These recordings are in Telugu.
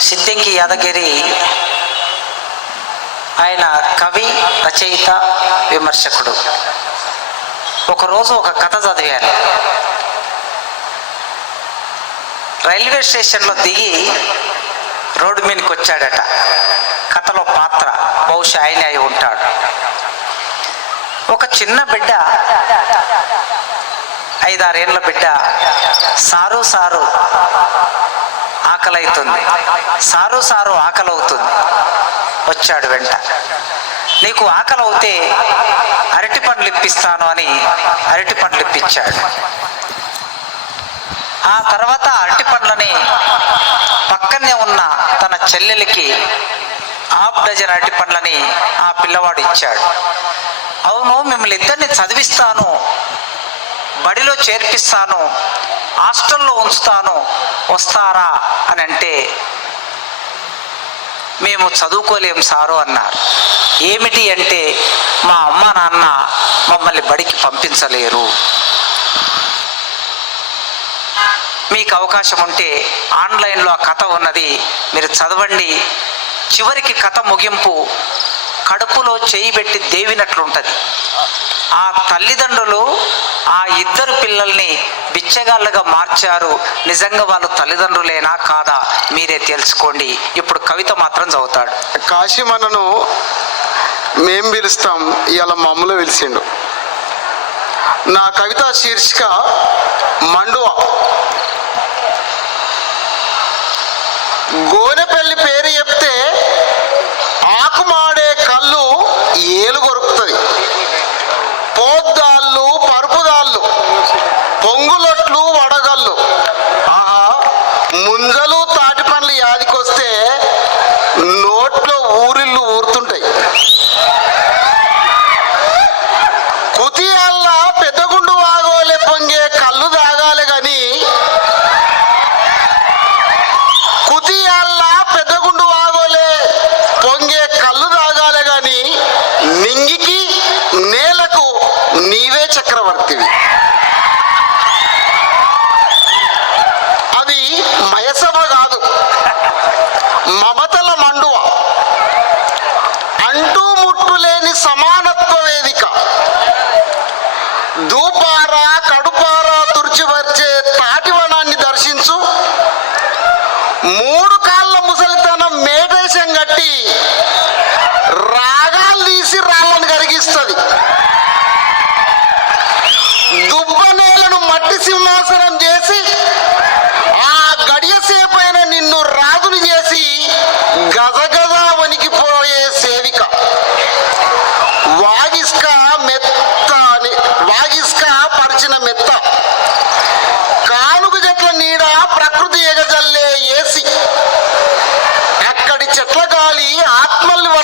సిద్ధింకి యాదగిరి ఆయన కవి రచయిత విమర్శకుడు. ఒకరోజు ఒక కథ చదివాను. రైల్వే స్టేషన్లో దిగి రోడ్డు మీదకి వచ్చాడట. కథలో పాత్ర బహుశా ఆయన అయి ఉంటాడు. ఒక చిన్న బిడ్డ ఐదారేళ్ళ బిడ్డ సారు సారు ఆకలవుతుంది సారు సారు ఆకలవుతుంది. వచ్చాడు వెంట. నీకు ఆకలవుతే అరటి పండ్లు ఇప్పిస్తాను అని అరటి పండ్లు ఇప్పించాడు. ఆ తర్వాత అరటి పండ్లని పక్కనే ఉన్న తన చెల్లెలికి హాఫ్ డజన్ అరటి పండ్లని ఆ పిల్లవాడు ఇచ్చాడు. అవును మిమ్మల్ని ఇద్దరిని చదివిస్తాను. బడిలో చేర్పిస్తాను. హాస్టల్లో ఉంచుతాను వస్తారా అని అంటే మేము చదువుకోలేం సారు అన్నారు. ఏమిటి అంటే మా అమ్మ నాన్న మమ్మల్ని బడికి పంపించలేరు. మీకు అవకాశం ఉంటే ఆన్లైన్లో ఆ కథ ఉన్నది మీరు చదవండి. చివరికి కథ ముగింపు కడుపులో చేయి పెట్టి దేవినట్లుంటుంది. ఆ తల్లిదండ్రులు ఆ ఇద్దరు పిల్లల్ని బిచ్చగాళ్ళగా మార్చారు. నిజంగా వాళ్ళు తల్లిదండ్రులేనా కాదా మీరే తెలుసుకోండి. ఇప్పుడు కవిత మాత్రం చదువుతాడు. కాశీమన్నను మేం పిలుస్తాం ఇవాళ మమ్మలో పిలిచిండు. నా కవిత శీర్షిక మండువ. గోనెపల్లి పేరు చెప్తే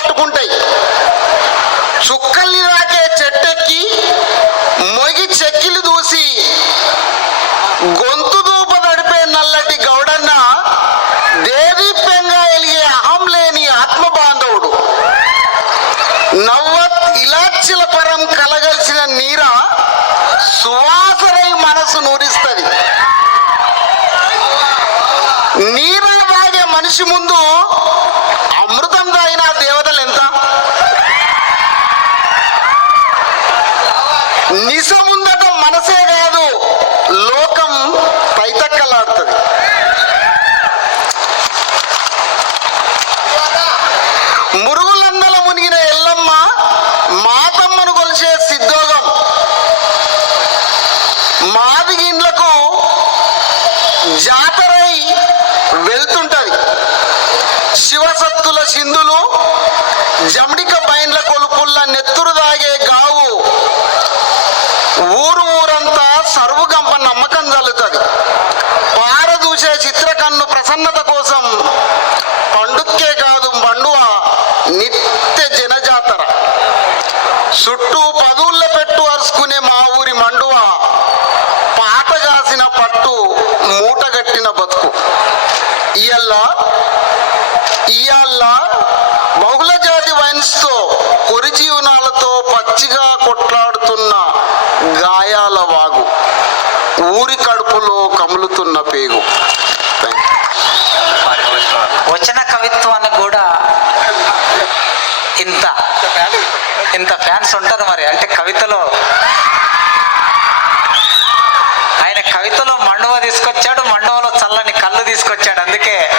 పట్టుకుంటాయి. చుక్కల్ని రాకే చెట్టెక్కి మొగి చెక్కిలు దూసి గొంతు దూప నడిపే నల్లటి గౌడన్న దేదీప్యంగా ఎలిగే అహం లేని ఆత్మ బాంధవుడు నవ్వత్ ఇలాచిల పరం కలగలిసిన నీర సువాసనై మనసు నూరిస్తుంది. నీర తాగే మనిషి ముందు నిజముందట మనసే కాదు లోకం పైతక్కలాడుతుంది. మురుగులందల మునిగిన ఎల్లమ్మ మాతమ్మను కొలిచే సిద్ధోగం. మాదిగిండ్లకు జాతరై వెళ్తుంటది. శివసత్తుల సింధులు జమిడిక బైండ్ల కొలుపుల్ల నెత్తురు దాగే గావు ఊరు ఊరంతా సర్వుగంప నమ్మకం చల్లుతుంది పారదూసే చిత్రకన్ను ప్రసన్నత కోసం పండుక్కే కాదు పండువ నిత్య జనజాతర. చుట్టూ పదువుల పెట్టు అరుచుకునే మా ఊరి మండువ పాట కాసిన పట్టు మూటగట్టిన బతుకు. ఇయల్లా ఇయాల్లా బహుళ జాతి వైన్స్తో ఊరి కూడా ఇంత ఇంత ఫ్యాన్స్ ఉంటారు మరి. అంటే కవితలో ఆయన కవితలో మండువ తీసుకొచ్చాడు మండువలో చల్లని కళ్ళు తీసుకొచ్చాడు. అందుకే